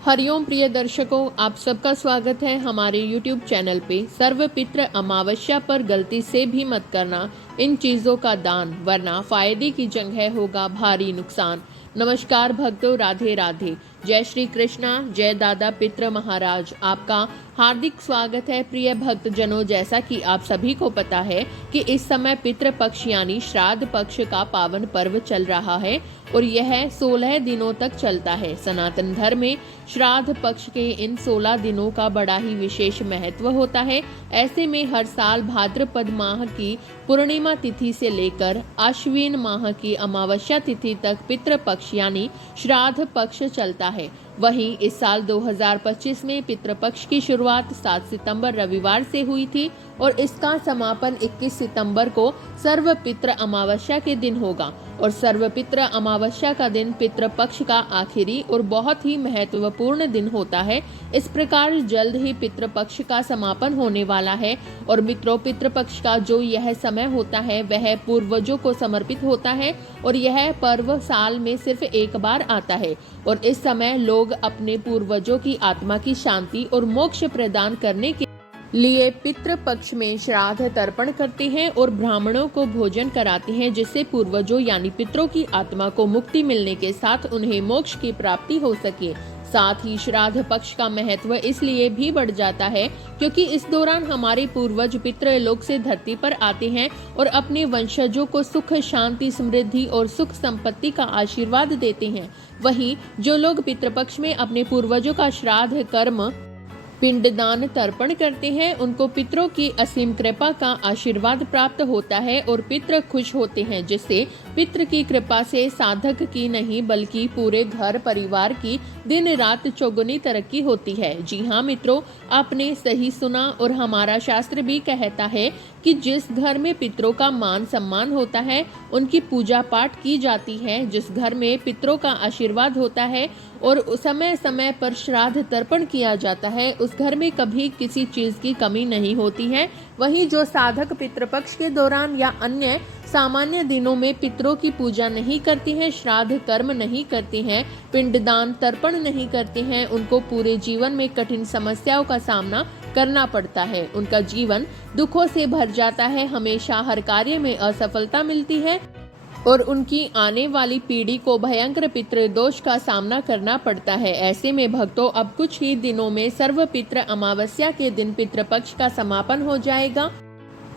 हरिओम प्रिय दर्शकों, आप सबका स्वागत है हमारे YouTube चैनल पे। सर्वपित्र अमावस्या पर गलती से भी मत करना इन चीज़ों का दान, वरना फायदे की जगह होगा भारी नुकसान। नमस्कार भक्तों, राधे राधे। जय श्री कृष्णा, जय दादा पित्र महाराज। आपका हार्दिक स्वागत है प्रिय भक्तजनों। जैसा कि आप सभी को पता है कि इस समय पितृ पक्ष यानी श्राद्ध पक्ष का पावन पर्व चल रहा है और यह 16 दिनों तक चलता है। सनातन धर्म में श्राद्ध पक्ष के इन 16 दिनों का बड़ा ही विशेष महत्व होता है। ऐसे में हर साल भाद्रपद माह की पूर्णिमा तिथि से लेकर आश्विन माह की अमावस्या तिथि तक पितृ पक्ष यानी श्राद्ध पक्ष चलता है। वहीं इस साल 2025 में पितृपक्ष की शुरुआत 7 सितंबर रविवार से हुई थी और इसका समापन 21 सितंबर को सर्वपित्र अमावस्या के दिन होगा। और सर्वपित्र अमावस्या का दिन पितृपक्ष का आखिरी और बहुत ही महत्वपूर्ण दिन होता है। इस प्रकार जल्द ही पितृपक्ष का समापन होने वाला है और मित्रों, पितृपक्ष का जो यह समय होता है वह पूर्वजों को समर्पित होता है और यह पर्व साल में सिर्फ एक बार आता है। और इस समय लोग अपने पूर्वजों की आत्मा की शांति और मोक्ष प्रदान करने के लिए पितृ पक्ष में श्राद्ध तर्पण करते हैं और ब्राह्मणों को भोजन कराते हैं, जिससे पूर्वजों यानी पितरों की आत्मा को मुक्ति मिलने के साथ उन्हें मोक्ष की प्राप्ति हो सके। साथ ही श्राद्ध पक्ष का महत्व इसलिए भी बढ़ जाता है क्योंकि इस दौरान हमारे पूर्वज पितृलोक से धरती पर आते हैं और अपने वंशजों को सुख, शांति, समृद्धि और सुख संपत्ति का आशीर्वाद देते हैं। वहीं जो लोग पितृपक्ष में अपने पूर्वजों का श्राद्ध कर्म पिंडदान तर्पण करते हैं, उनको पितरों की असीम कृपा का आशीर्वाद प्राप्त होता है और पितृ खुश होते हैं, जिससे पितृ की कृपा से साधक की नहीं बल्कि पूरे घर परिवार की दिन रात चौगुनी तरक्की होती है। जी हाँ मित्रों, आपने सही सुना और हमारा शास्त्र भी कहता है कि जिस घर में पितरों का मान सम्मान होता है, उनकी पूजा पाठ की जाती है, जिस घर में पितरों का आशीर्वाद होता है और समय समय पर श्राद्ध तर्पण किया जाता है, उस घर में कभी किसी चीज की कमी नहीं होती है। वहीं जो साधक पितृपक्ष के दौरान या अन्य सामान्य दिनों में पितरों की पूजा नहीं करते हैं, श्राद्ध कर्म नहीं करते हैं, पिंडदान तर्पण नहीं करते हैं, उनको पूरे जीवन में कठिन समस्याओं का सामना करना पड़ता है। उनका जीवन दुखों से भर जाता है, हमेशा हर कार्य में असफलता मिलती है और उनकी आने वाली पीढ़ी को भयंकर पितृदोष का सामना करना पड़ता है। ऐसे में भक्तों, अब कुछ ही दिनों में सर्वपित्र अमावस्या के दिन पितृपक्ष का समापन हो जाएगा।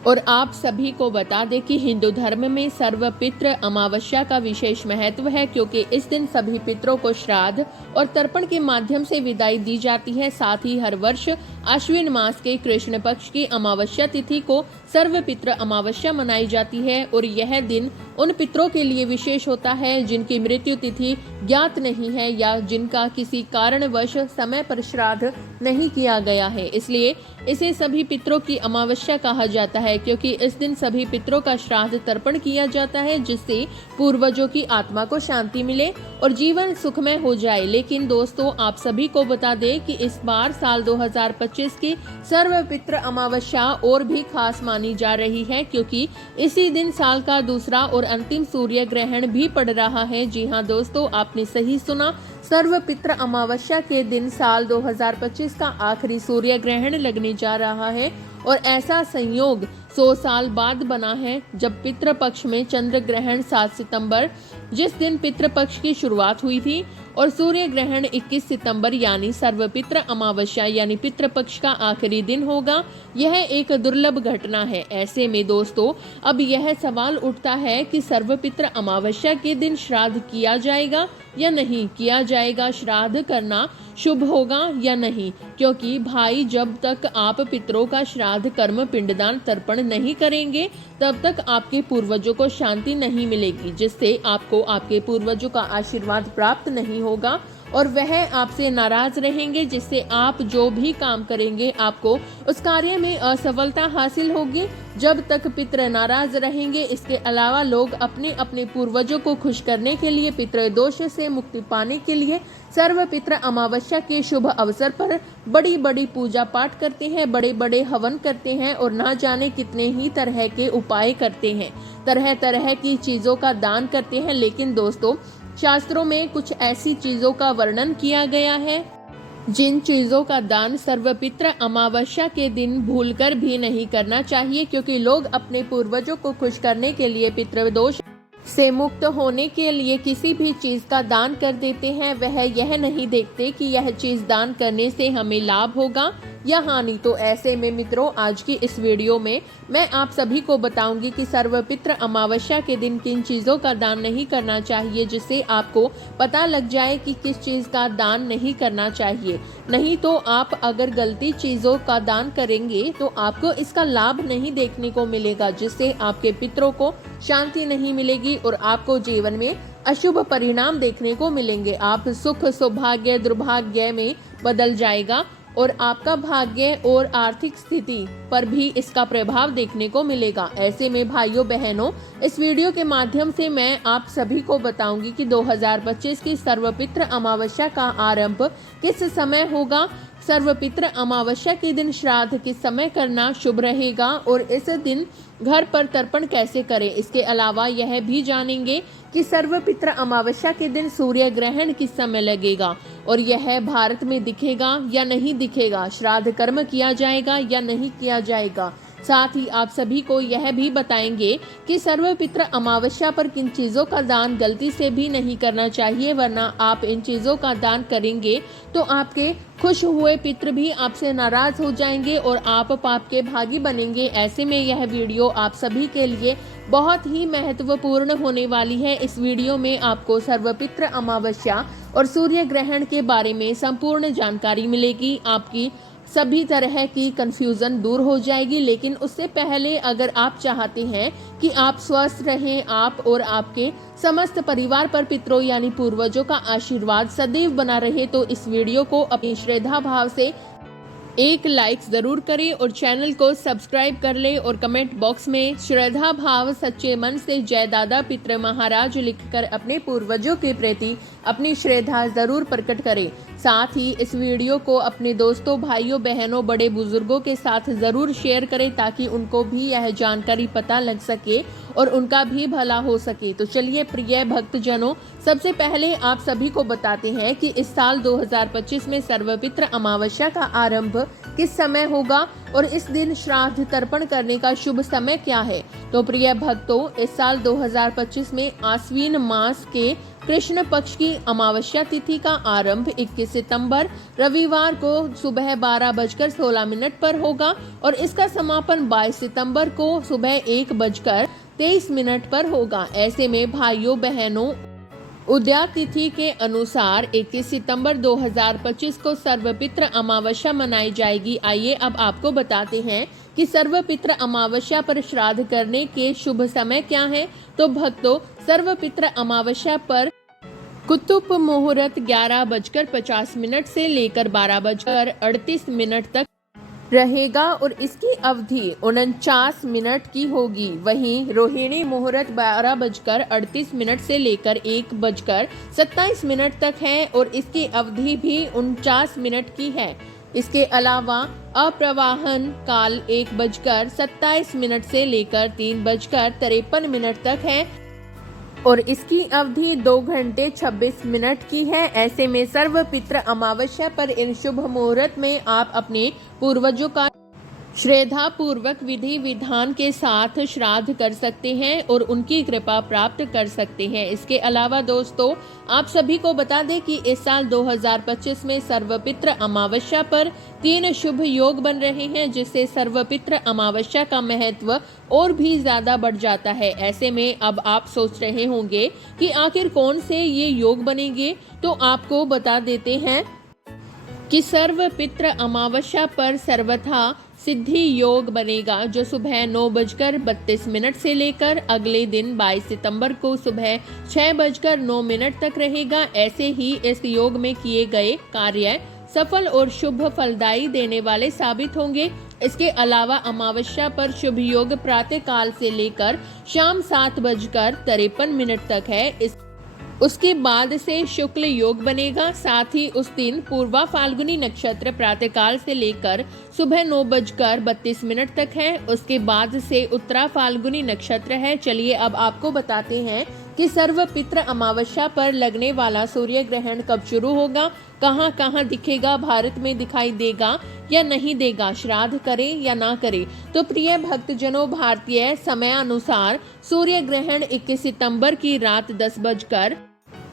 और आप सभी को बता दें कि हिंदू धर्म में सर्वपित्र अमावस्या का विशेष महत्व है, क्योंकि इस दिन सभी पितरों को श्राद्ध और तर्पण के माध्यम से विदाई दी जाती है। साथ ही हर वर्ष आश्विन मास के कृष्ण पक्ष की अमावस्या तिथि को सर्वपित्र अमावस्या मनाई जाती है और यह दिन उन पितरों के लिए विशेष होता है जिनकी मृत्यु तिथि ज्ञात नहीं है या जिनका किसी कारणवश समय पर श्राद्ध नहीं किया गया है। इसलिए इसे सभी पितरों की अमावस्या कहा जाता है, क्योंकि इस दिन सभी पितरों का श्राद्ध तर्पण किया जाता है, जिससे पूर्वजों की आत्मा को शांति मिले और जीवन सुखमय हो जाए। लेकिन दोस्तों, आप सभी को बता दें कि इस बार साल 2025 की सर्वपित्र अमावस्या और भी खास मानी जा रही है, क्योंकि इसी दिन साल का दूसरा और अंतिम सूर्य ग्रहण भी पड़ रहा है। जी हाँ दोस्तों, आपने सही सुना। सर्वपित्र अमावस्या के दिन साल 2025 का आखिरी सूर्य ग्रहण लगने जा रहा है और ऐसा संयोग 100 साल बाद बना है, जब पितृपक्ष में चंद्र ग्रहण 7 सितंबर जिस दिन पितृपक्ष की शुरुआत हुई थी और सूर्य ग्रहण 21 सितंबर यानी सर्वपित्र अमावस्या यानी पितृपक्ष का आखिरी दिन होगा। यह एक दुर्लभ घटना है। ऐसे में दोस्तों, अब यह सवाल उठता है कि सर्वपित्र अमावस्या के दिन श्राद्ध किया जाएगा या नहीं किया जाएगा, श्राद्ध करना शुभ होगा या नहीं, क्योंकि भाई, जब तक आप पितरों का श्राद्ध कर्म पिंडदान तर्पण नहीं करेंगे तब तक आपके पूर्वजों को शांति नहीं मिलेगी, जिससे आपको आपके पूर्वजों का आशीर्वाद प्राप्त नहीं होगा और वह आपसे नाराज रहेंगे, जिससे आप जो भी काम करेंगे आपको उस कार्य में असफलता हासिल होगी। जब तक पितृ नाराज रहेंगे, इसके अलावा लोग अपने अपने पूर्वजों को खुश करने के लिए, पितृदोष से मुक्ति पाने के लिए सर्वपित्र अमावस्या के शुभ अवसर पर बड़ी बड़ी पूजा पाठ करते हैं, बड़े बड़े हवन करते हैं और ना जाने कितने ही तरह के उपाय करते हैं, तरह तरह की चीजों का दान करते हैं। लेकिन दोस्तों, शास्त्रों में कुछ ऐसी चीजों का वर्णन किया गया है जिन चीजों का दान सर्वपित्र अमावस्या के दिन भूलकर भी नहीं करना चाहिए, क्योंकि लोग अपने पूर्वजों को खुश करने के लिए, पितृदोष से मुक्त होने के लिए किसी भी चीज का दान कर देते हैं। वह यह नहीं देखते कि यह चीज दान करने से हमें लाभ होगा या हानि। तो ऐसे में मित्रों, आज की इस वीडियो में मैं आप सभी को बताऊंगी कि सर्वपित्र अमावस्या के दिन किन चीजों का दान नहीं करना चाहिए, जिससे आपको पता लग जाए कि किस चीज का दान नहीं करना चाहिए। नहीं तो आप अगर गलती चीजों का दान करेंगे तो आपको इसका लाभ नहीं देखने को मिलेगा, जिससे आपके पितरों को शांति नहीं मिलेगी और आपको जीवन में अशुभ परिणाम देखने को मिलेंगे। आप सुख सौभाग्य दुर्भाग्य में बदल जाएगा और आपका भाग्य और आर्थिक स्थिति पर भी इसका प्रभाव देखने को मिलेगा। ऐसे में भाइयों बहनों, इस वीडियो के माध्यम से मैं आप सभी को बताऊंगी कि 2025 की सर्वपित्र अमावस्या का आरंभ किस समय होगा, सर्वपित्र अमावस्या के दिन श्राद्ध किस समय करना शुभ रहेगा और इस दिन घर पर तर्पण कैसे करें। इसके अलावा यह भी जानेंगे कि सर्वपित्र अमावस्या के दिन सूर्य ग्रहण किस समय लगेगा और यह भारत में दिखेगा या नहीं दिखेगा, श्राद्ध कर्म किया जाएगा या नहीं किया जाएगा। साथ ही आप सभी को यह भी बताएंगे कि सर्वपित्र अमावस्या पर किन चीजों का दान गलती से भी नहीं करना चाहिए, वरना आप इन चीजों का दान करेंगे तो आपके खुश हुए पितृ भी आपसे नाराज हो जाएंगे और आप पाप के भागी बनेंगे। ऐसे में यह वीडियो आप सभी के लिए बहुत ही महत्वपूर्ण होने वाली है। इस वीडियो में आपको सर्वपित्र अमावस्या और सूर्य ग्रहण के बारे में संपूर्ण जानकारी मिलेगी। आपकी सभी तरह की कंफ्यूजन दूर हो जाएगी। लेकिन उससे पहले अगर आप चाहते हैं कि आप स्वस्थ रहें, आप और आपके समस्त परिवार पर पितरों यानी पूर्वजों का आशीर्वाद सदैव बना रहे, तो इस वीडियो को अपनी श्रद्धा भाव से एक लाइक जरूर करें और चैनल को सब्सक्राइब कर ले और कमेंट बॉक्स में श्रद्धा भाव सच्चे मन से जय दादा पितृ महाराज लिखकर अपने पूर्वजों के प्रति अपनी श्रद्धा जरूर प्रकट करें। साथ ही इस वीडियो को अपने दोस्तों, भाइयों, बहनों, बड़े बुजुर्गों के साथ जरूर शेयर करें ताकि उनको भी यह जानकारी पता लग सके और उनका भी भला हो सके। तो चलिए प्रिय भक्तजनों, सबसे पहले आप सभी को बताते हैं कि इस साल 2025 में सर्वपित्र अमावस्या का आरंभ किस समय होगा और इस दिन श्राद्ध तर्पण करने का शुभ समय क्या है। तो प्रिय भक्तों, इस साल 2025 में आश्विन मास के कृष्ण पक्ष की अमावस्या तिथि का आरंभ 21 सितंबर रविवार को सुबह 12:16 पर होगा और इसका समापन 22 सितंबर को सुबह 1:23 पर होगा। ऐसे में भाइयों बहनों, उदया तिथि के अनुसार 21 सितंबर 2025 को सर्वपित्र अमावस्या मनाई जाएगी। आइए अब आपको बताते हैं कि सर्वपित्र अमावस्या पर श्राद्ध करने के शुभ समय क्या है। तो भक्तों, सर्वपित्र अमावस्या पर कुतुब मुहूर्त 11:50 से लेकर 12:38 तक रहेगा और इसकी अवधि 49 मिनट की होगी। वहीं रोहिणी मुहूर्त 12:38 से लेकर 1:27 तक है और इसकी अवधि भी 49 मिनट की है। इसके अलावा अप्रवाहन काल 1:27 से लेकर 3:53 तक है और इसकी अवधि 2 घंटे 26 मिनट की है। ऐसे में सर्वपित्र अमावस्या पर इन शुभ मुहूर्त में आप अपने पूर्वजों का श्रद्धा पूर्वक विधि विधान के साथ श्राद्ध कर सकते हैं और उनकी कृपा प्राप्त कर सकते हैं। इसके अलावा दोस्तों, आप सभी को बता दें कि इस साल 2025 में सर्वपित्र अमावस्या पर 3 शुभ योग बन रहे हैं, जिससे सर्वपित्र अमावस्या का महत्व और भी ज्यादा बढ़ जाता है। ऐसे में अब आप सोच रहे होंगे कि आखिर कौन से ये योग बनेंगे, तो आपको बता देते हैं कि सर्वपित्र अमावस्या पर सर्वथा सिद्धि योग बनेगा, जो सुबह 9:32 से लेकर अगले दिन 22 सितंबर को सुबह 6:09 तक रहेगा। ऐसे ही इस योग में किए गए कार्य सफल और शुभ फलदायी देने वाले साबित होंगे। इसके अलावा अमावस्या पर शुभ योग प्रातः काल से लेकर शाम 7:53 तक है। उसके बाद से शुक्ल योग बनेगा। साथ ही उस दिन पूर्वा फाल्गुनी नक्षत्र प्रातःकाल से लेकर सुबह 9:32 तक है। उसके बाद से उत्तरा फाल्गुनी नक्षत्र है। चलिए अब आपको बताते हैं कि सर्व पित्र अमावस्या पर लगने वाला सूर्य ग्रहण कब शुरू होगा, कहां कहां दिखेगा, भारत में दिखाई देगा या नहीं देगा, श्राद्ध करें या ना करें। तो प्रिय भक्तजनों, भारतीय समयानुसार सूर्य ग्रहण 21 सितंबर की रात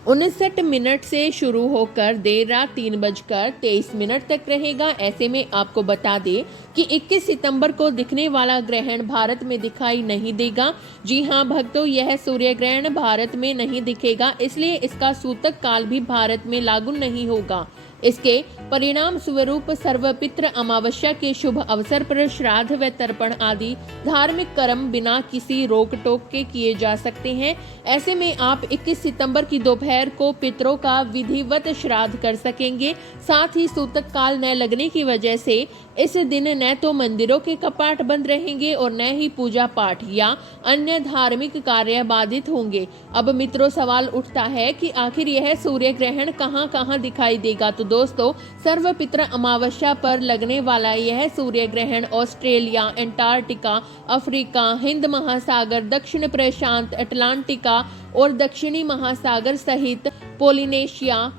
10:59 से शुरू होकर देर रात 3:23 तक रहेगा। ऐसे में आपको बता दें कि 21 सितंबर को दिखने वाला ग्रहण भारत में दिखाई नहीं देगा। जी हां भक्तों, यह सूर्य ग्रहण भारत में नहीं दिखेगा, इसलिए इसका सूतक काल भी भारत में लागू नहीं होगा। इसके परिणाम स्वरूप सर्वपित्र अमावस्या के शुभ अवसर पर श्राद्ध व तर्पण आदि धार्मिक कर्म बिना किसी रोक टोक के किए जा सकते हैं। ऐसे में आप 21 सितंबर की दोपहर को पितरों का विधिवत श्राद्ध कर सकेंगे। साथ ही सूतक काल न लगने की वजह से इस दिन न तो मंदिरों के कपाट बंद रहेंगे और न ही पूजा पाठ या अन्य धार्मिक कार्य बाधित होंगे। अब मित्रों, सवाल उठता है कि आखिर यह सूर्य ग्रहण कहां कहां दिखाई देगा। तो दोस्तों, सर्वपित्र अमावस्या पर लगने वाला यह सूर्य ग्रहण ऑस्ट्रेलिया, अंटार्कटिका, अफ्रीका, हिंद महासागर, दक्षिण प्रशांत, अटलांटिका और दक्षिणी महासागर सहित पोलिनेशिया,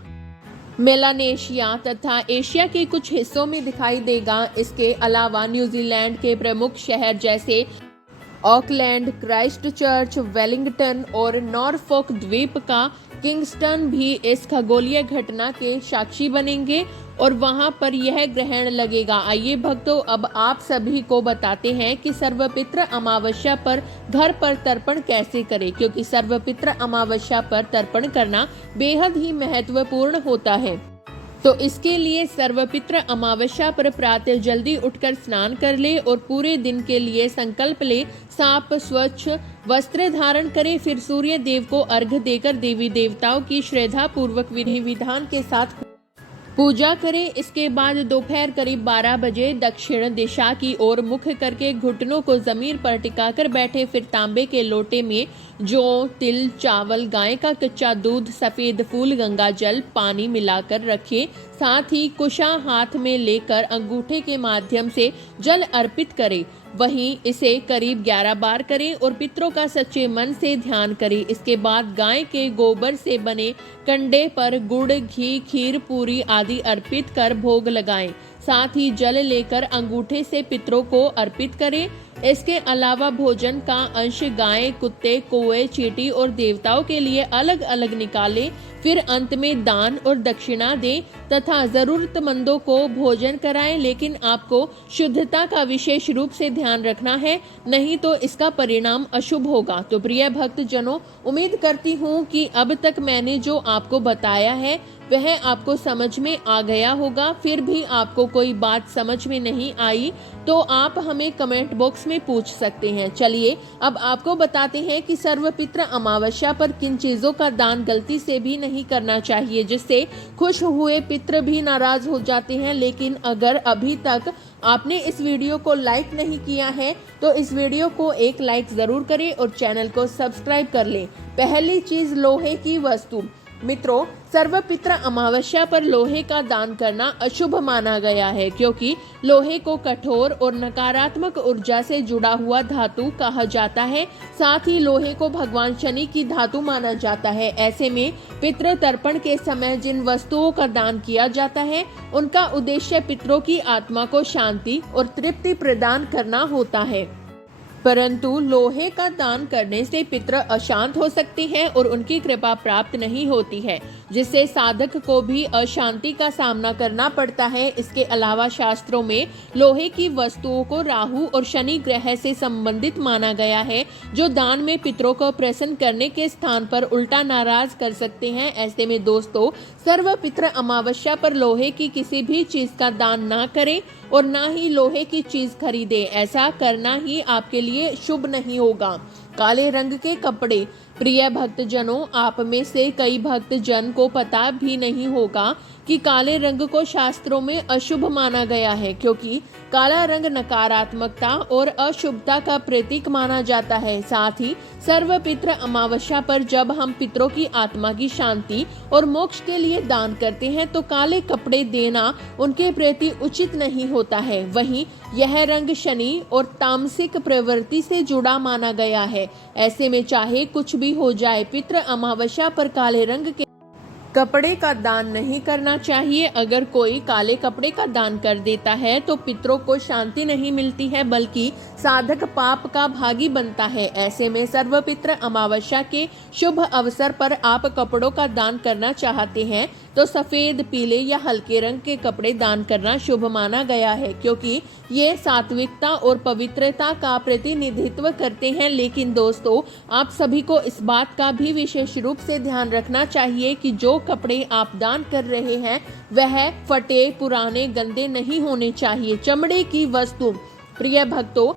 मेलानेशिया तथा एशिया के कुछ हिस्सों में दिखाई देगा। इसके अलावा न्यूजीलैंड के प्रमुख शहर जैसे ऑकलैंड, क्राइस्टचर्च, वेलिंगटन और नॉरफॉक द्वीप का किंगस्टन भी इस खगोलीय घटना के साक्षी बनेंगे और वहां पर यह ग्रहण लगेगा। आइए भक्तों, अब आप सभी को बताते हैं कि सर्वपित्र अमावस्या पर घर पर तर्पण कैसे करें, क्योंकि सर्वपित्र अमावस्या पर तर्पण करना बेहद ही महत्वपूर्ण होता है। तो इसके लिए सर्वपित्र अमावस्या पर प्रातः जल्दी उठकर स्नान कर ले और पूरे दिन के लिए संकल्प ले, साफ स्वच्छ वस्त्र धारण करें। फिर सूर्य देव को अर्घ्य देकर देवी देवताओं की श्रद्धा पूर्वक विधि विधान के साथ पूजा करें। इसके बाद दोपहर करीब 12 बजे दक्षिण दिशा की ओर मुख करके घुटनों को जमीन पर टिकाकर बैठे। फिर तांबे के लोटे में जौ, तिल, चावल, गाय का कच्चा दूध, सफेद फूल, गंगा जल, पानी मिलाकर रखें। साथ ही कुशा हाथ में लेकर अंगूठे के माध्यम से जल अर्पित करें। वहीं इसे करीब 11 बार करें और पितरों का सच्चे मन से ध्यान करें। इसके बाद गाय के गोबर से बने कंडे पर गुड़, घी, खीर, पूरी आदि अर्पित कर भोग लगाएं। साथ ही जल लेकर अंगूठे से पितरों को अर्पित करें। इसके अलावा भोजन का अंश गाय, कुत्ते, कौवे, चींटी और देवताओं के लिए अलग अलग निकालें। फिर अंत में दान और दक्षिणा दें तथा जरूरतमंदों को भोजन कराएं, लेकिन आपको शुद्धता का विशेष रूप से ध्यान रखना है, नहीं तो इसका परिणाम अशुभ होगा। तो प्रिय भक्तजनों, उम्मीद करती हूँ कि अब तक मैंने जो आपको बताया है वह आपको समझ में आ गया होगा। फिर भी आपको कोई बात समझ में नहीं आई तो आप हमें कमेंट बॉक्स में पूछ सकते हैं। चलिए अब आपको बताते हैं कि सर्वपित्र अमावस्या पर किन चीजों का दान गलती से भी नहीं करना चाहिए, जिससे खुश हुए पितृ भी नाराज हो जाते हैं। लेकिन अगर अभी तक आपने इस वीडियो को लाइक नहीं किया है तो इस वीडियो को एक लाइक जरूर करें और चैनल को सब्सक्राइब कर लें। पहली चीज, लोहे की वस्तु। मित्रों, सर्वपित्र अमावस्या पर लोहे का दान करना अशुभ माना गया है, क्योंकि लोहे को कठोर और नकारात्मक ऊर्जा से जुड़ा हुआ धातु कहा जाता है। साथ ही लोहे को भगवान शनि की धातु माना जाता है। ऐसे में पितृ तर्पण के समय जिन वस्तुओं का दान किया जाता है उनका उद्देश्य पितरों की आत्मा को शांति और तृप्ति प्रदान करना होता है। परंतु लोहे का दान करने से पितृ अशांत हो सकते हैं और उनकी कृपा प्राप्त नहीं होती है, जिससे साधक को भी अशांति का सामना करना पड़ता है। इसके अलावा शास्त्रों में लोहे की वस्तुओं को राहु और शनि ग्रह से संबंधित माना गया है, जो दान में पितरों को प्रसन्न करने के स्थान पर उल्टा नाराज कर सकते हैं। ऐसे में दोस्तों, सर्वपित्र अमावस्या पर लोहे की किसी भी चीज का दान ना करें और ना ही लोहे की चीज खरीदें। ऐसा करना ही आपके लिए शुभ नहीं होगा। काले रंग के कपड़े। प्रिय भक्तजनों, आप में से कई भक्तजन को पता भी नहीं होगा कि काले रंग को शास्त्रों में अशुभ माना गया है, क्योंकि काला रंग नकारात्मकता और अशुभता का प्रतीक माना जाता है। साथ ही सर्वपित्र अमावस्या पर जब हम पितरों की आत्मा की शांति और मोक्ष के लिए दान करते हैं तो काले कपड़े देना उनके प्रति उचित नहीं होता है। वहीं यह रंग शनि और तामसिक प्रवृत्ति से जुड़ा माना गया है। है। ऐसे में चाहे कुछ भी हो जाए, पितृ अमावस्या पर काले रंग के कपड़े का दान नहीं करना चाहिए। अगर कोई काले कपड़े का दान कर देता है तो पितरों को शांति नहीं मिलती है, बल्कि साधक पाप का भागी बनता है। ऐसे में सर्वपित्र अमावस्या के शुभ अवसर पर आप कपड़ों का दान करना चाहते हैं तो सफेद, पीले या हल्के रंग के कपड़े दान करना शुभ माना गया है, क्योंकि ये सात्विकता और पवित्रता का प्रतिनिधित्व करते हैं। लेकिन दोस्तों, आप सभी को इस बात का भी विशेष रूप से ध्यान रखना चाहिए कि जो कपड़े आप दान कर रहे हैं वह फटे, पुराने, गंदे नहीं होने चाहिए। चमड़े की वस्तु, प्रिय भक्तों,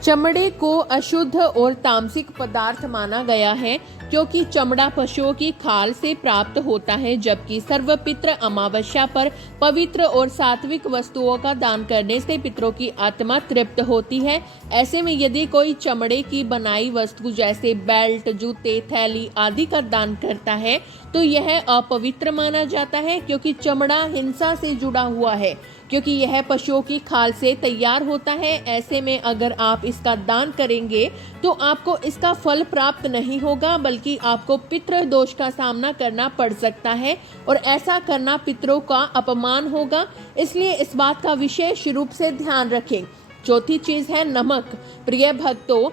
चमड़े को अशुद्ध और तामसिक पदार्थ माना गया है, क्योंकि चमड़ा पशुओं की खाल से प्राप्त होता है, जबकि सर्वपित्र अमावस्या पर पवित्र और सात्विक वस्तुओं का दान करने से पितरों की आत्मा तृप्त होती है। ऐसे में यदि कोई चमड़े की बनाई वस्तु जैसे बेल्ट, जूते, थैली आदि का दान करता है तो यह अपवित्र माना जाता है, क्योंकि चमड़ा हिंसा से जुड़ा हुआ है, क्योंकि यह पशुओं की खाल से तैयार होता है। ऐसे में अगर आप इसका दान करेंगे तो आपको इसका फल प्राप्त नहीं होगा, बल्कि आपको पितृ दोष का सामना करना पड़ सकता है और ऐसा करना पितरों का अपमान होगा। इसलिए इस बात का विशेष रूप से ध्यान रखें। चौथी चीज है नमक। प्रिय भक्तों,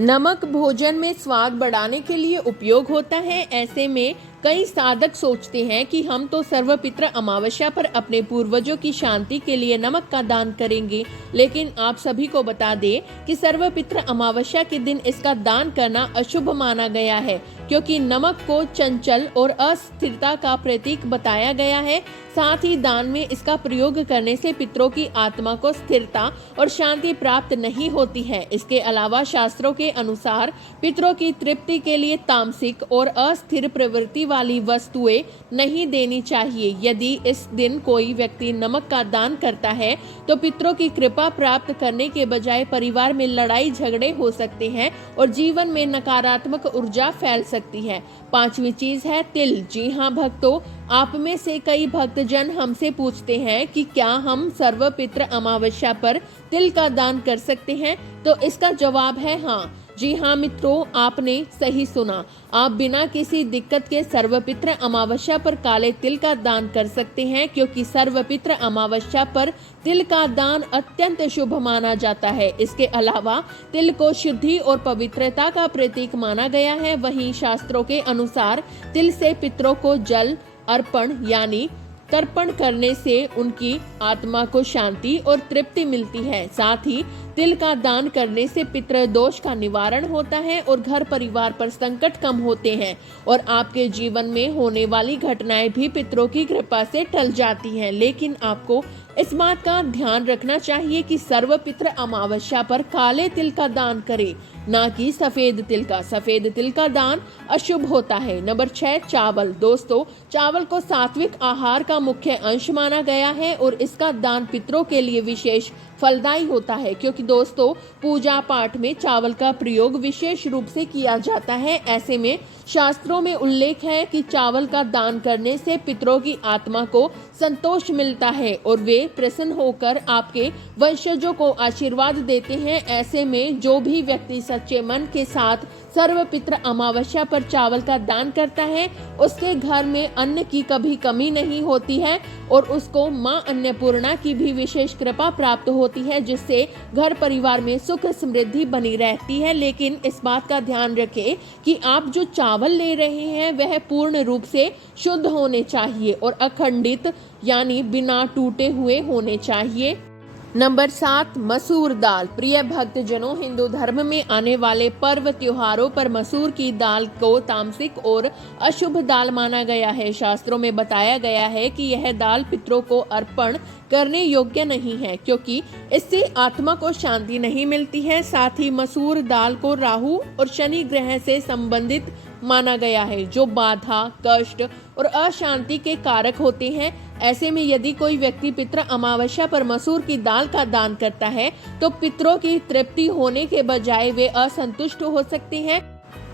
नमक भोजन में स्वाद बढ़ाने के लिए उपयोग होता है। ऐसे में कई साधक सोचते हैं कि हम तो सर्वपित्र अमावस्या पर अपने पूर्वजों की शांति के लिए नमक का दान करेंगे, लेकिन आप सभी को बता दें कि सर्वपित्र अमावस्या के दिन इसका दान करना अशुभ माना गया है, क्योंकि नमक को चंचल और अस्थिरता का प्रतीक बताया गया है। साथ ही दान में इसका प्रयोग करने से पितरों की आत्मा को स्थिरता और शांति प्राप्त नहीं होती है। इसके अलावा शास्त्रों के अनुसार पितरों की तृप्ति के लिए तामसिक और अस्थिर प्रवृत्ति वाली वस्तुएं नहीं देनी चाहिए। यदि इस दिन कोई व्यक्ति नमक का दान करता है तो पितरों की कृपा प्राप्त करने के बजाय परिवार में लड़ाई झगड़े हो सकते हैं और जीवन में नकारात्मक ऊर्जा फैल सकती है। पांचवी चीज है तिल। जी हाँ भक्तों, आप में से कई भक्तजन हमसे पूछते हैं कि क्या हम सर्वपित्र अमावस्या पर तिल का दान कर सकते हैं, तो इसका जवाब है हाँ। जी हाँ मित्रों, आपने सही सुना। आप बिना किसी दिक्कत के सर्वपित्र अमावस्या पर काले तिल का दान कर सकते हैं, क्योंकि सर्वपित्र अमावस्या पर तिल का दान अत्यंत शुभ माना जाता है। इसके अलावा तिल को शुद्धि और पवित्रता का प्रतीक माना गया है। वहीं शास्त्रों के अनुसार तिल से पितरों को जल अर्पण यानी तर्पण करने से उनकी आत्मा को शांति और तृप्ति मिलती है। साथ ही तिल का दान करने से पितृदोष का निवारण होता है और घर परिवार पर संकट कम होते हैं और आपके जीवन में होने वाली घटनाएं भी पितरों की कृपा से टल जाती हैं। लेकिन आपको इस बात का ध्यान रखना चाहिए कि सर्वपित्र अमावस्या पर काले तिल का दान करें, ना कि सफेद तिल का। सफेद तिल का दान अशुभ होता है। नंबर 6, चावल। दोस्तों, चावल को सात्विक आहार का मुख्य अंश माना गया है और इसका दान पितरों के लिए विशेष फलदायी होता है, क्योंकि दोस्तों पूजा पाठ में चावल का प्रयोग विशेष रूप से किया जाता है। ऐसे में शास्त्रों में उल्लेख है कि चावल का दान करने से पितरों की आत्मा को संतोष मिलता है और वे प्रसन्न होकर आपके वंशजों को आशीर्वाद देते हैं। ऐसे में जो भी व्यक्ति सच्चे मन के साथ सर्वपित्र अमावस्या पर चावल का दान करता है, उसके घर में अन्न की कभी कमी नहीं होती है और उसको मां अन्नपूर्णा की भी विशेष कृपा प्राप्त होती है, जिससे घर परिवार में सुख समृद्धि बनी रहती है। लेकिन इस बात का ध्यान रखें कि आप जो चावल ले रहे हैं वह पूर्ण रूप से शुद्ध होने चाहिए और अखंडित यानी बिना टूटे हुए होने चाहिए। नंबर 7, मसूर दाल। प्रिय भक्तजनों, हिंदू धर्म में आने वाले पर्व त्योहारों पर मसूर की दाल को तामसिक और अशुभ दाल माना गया है। शास्त्रों में बताया गया है कि यह दाल पितरों को अर्पण करने योग्य नहीं है, क्योंकि इससे आत्मा को शांति नहीं मिलती है। साथ ही मसूर दाल को राहु और शनि ग्रह से संबंधित माना गया है, जो बाधा, कष्ट और अशांति के कारक होते हैं। ऐसे में यदि कोई व्यक्ति पितृ अमावस्या पर मसूर की दाल का दान करता है तो पितरों की तृप्ति होने के बजाय वे असंतुष्ट हो सकते हैं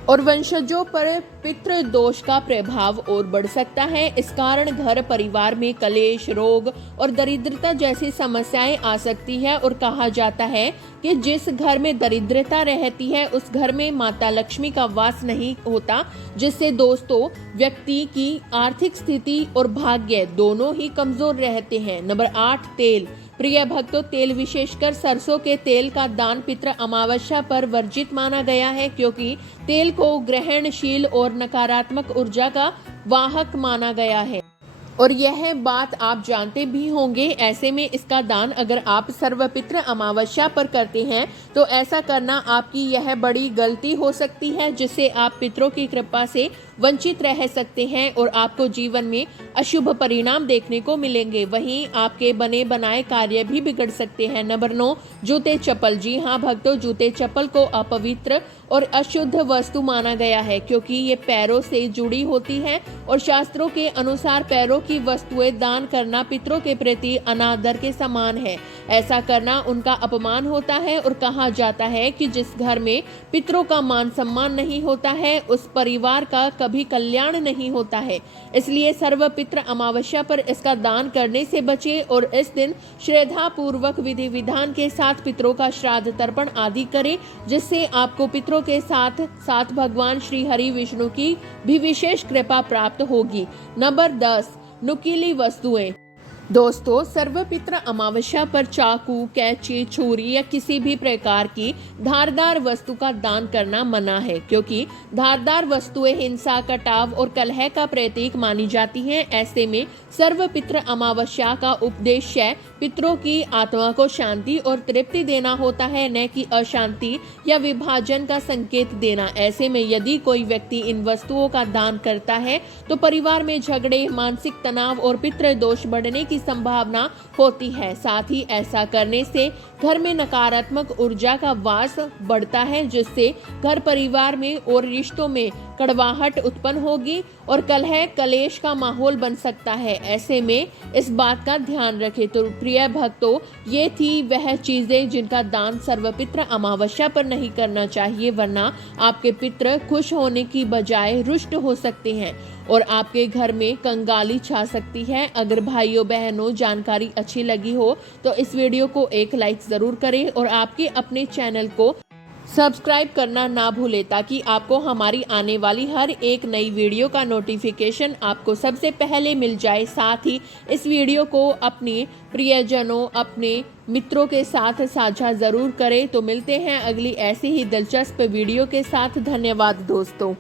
और वंशजों पर पितृ दोष का प्रभाव और बढ़ सकता है। इस कारण घर परिवार में कलेश, रोग और दरिद्रता जैसी समस्याएं आ सकती है और कहा जाता है कि जिस घर में दरिद्रता रहती है उस घर में माता लक्ष्मी का वास नहीं होता, जिससे दोस्तों व्यक्ति की आर्थिक स्थिति और भाग्य दोनों ही कमजोर रहते हैं। नंबर 8, तेल। प्रिय भक्तों, तेल विशेषकर सरसों के तेल का दान पितृ अमावस्या पर वर्जित माना गया है, क्योंकि तेल को ग्रहणशील और नकारात्मक ऊर्जा का वाहक माना गया है और यह बात आप जानते भी होंगे। ऐसे में इसका दान अगर आप सर्वपितृ अमावस्या पर करते हैं तो ऐसा करना आपकी यह बड़ी गलती हो सकती है, जिससे आप पितरों की कृपा से वंचित रह सकते हैं और आपको जीवन में अशुभ परिणाम देखने को मिलेंगे। वहीं आपके बने बनाए कार्य भी बिगड़ सकते हैं। नंबर 9, जूते चप्पल। जी हाँ भक्तों, जूते चप्पल को अपवित्र और अशुद्ध वस्तु माना गया है, क्योंकि ये पैरों से जुड़ी होती है और शास्त्रों के अनुसार पैरों की वस्तुएं दान करना पितरों के प्रति अनादर के समान है। ऐसा करना उनका अपमान होता है और कहा जाता है कि जिस घर में पितरों का मान सम्मान नहीं होता है उस परिवार का कभी कल्याण नहीं होता है। इसलिए सर्वपितृ अमावस्या पर इसका दान करने से बचे और इस दिन श्रद्धा पूर्वक विधि विधान के साथ पितरों का श्राद्ध तर्पण आदि करें, जिससे आपको पितरों के साथ साथ भगवान श्री हरि विष्णु की भी विशेष कृपा प्राप्त होगी। नंबर 10, नुकीली वस्तुएं। दोस्तों, सर्वपितृ अमावस्या पर चाकू, कैंची, छुरी या किसी भी प्रकार की धारदार वस्तु का दान करना मना है, क्योंकि धारदार वस्तुएं हिंसा, कटाव और कलह का प्रतीक मानी जाती हैं। ऐसे में सर्वपितृ अमावस्या का उद्देश्य पितरों की आत्मा को शांति और तृप्ति देना होता है, न कि अशांति या विभाजन का संकेत देना। ऐसे में यदि कोई व्यक्ति इन वस्तुओं का दान करता है तो परिवार में झगड़े, मानसिक तनाव और पितृ दोष बढ़ने की संभावना होती है। साथ ही ऐसा करने से घर में नकारात्मक ऊर्जा का वास बढ़ता है, जिससे घर परिवार में और रिश्तों में कड़वाहट उत्पन्न होगी और कलह कलेश का माहौल बन सकता है। ऐसे में इस बात का ध्यान रखें। तो प्रिय भक्तों, ये थी वह चीजें जिनका दान सर्वपितृ अमावस्या पर नहीं करना चाहिए, वरना आपके पितृ खुश होने की बजाय रुष्ट हो सकते हैं और आपके घर में कंगाली छा सकती है। अगर भाइयों बहनों जानकारी अच्छी लगी हो तो इस वीडियो को एक लाइक जरूर करें और आपके अपने चैनल को सब्सक्राइब करना ना भूलें, ताकि आपको हमारी आने वाली हर एक नई वीडियो का नोटिफिकेशन आपको सबसे पहले मिल जाए। साथ ही इस वीडियो को अपने प्रियजनों, अपने मित्रों के साथ साझा जरूर करें। तो मिलते हैं अगली ऐसी ही दिलचस्प वीडियो के साथ। धन्यवाद दोस्तों।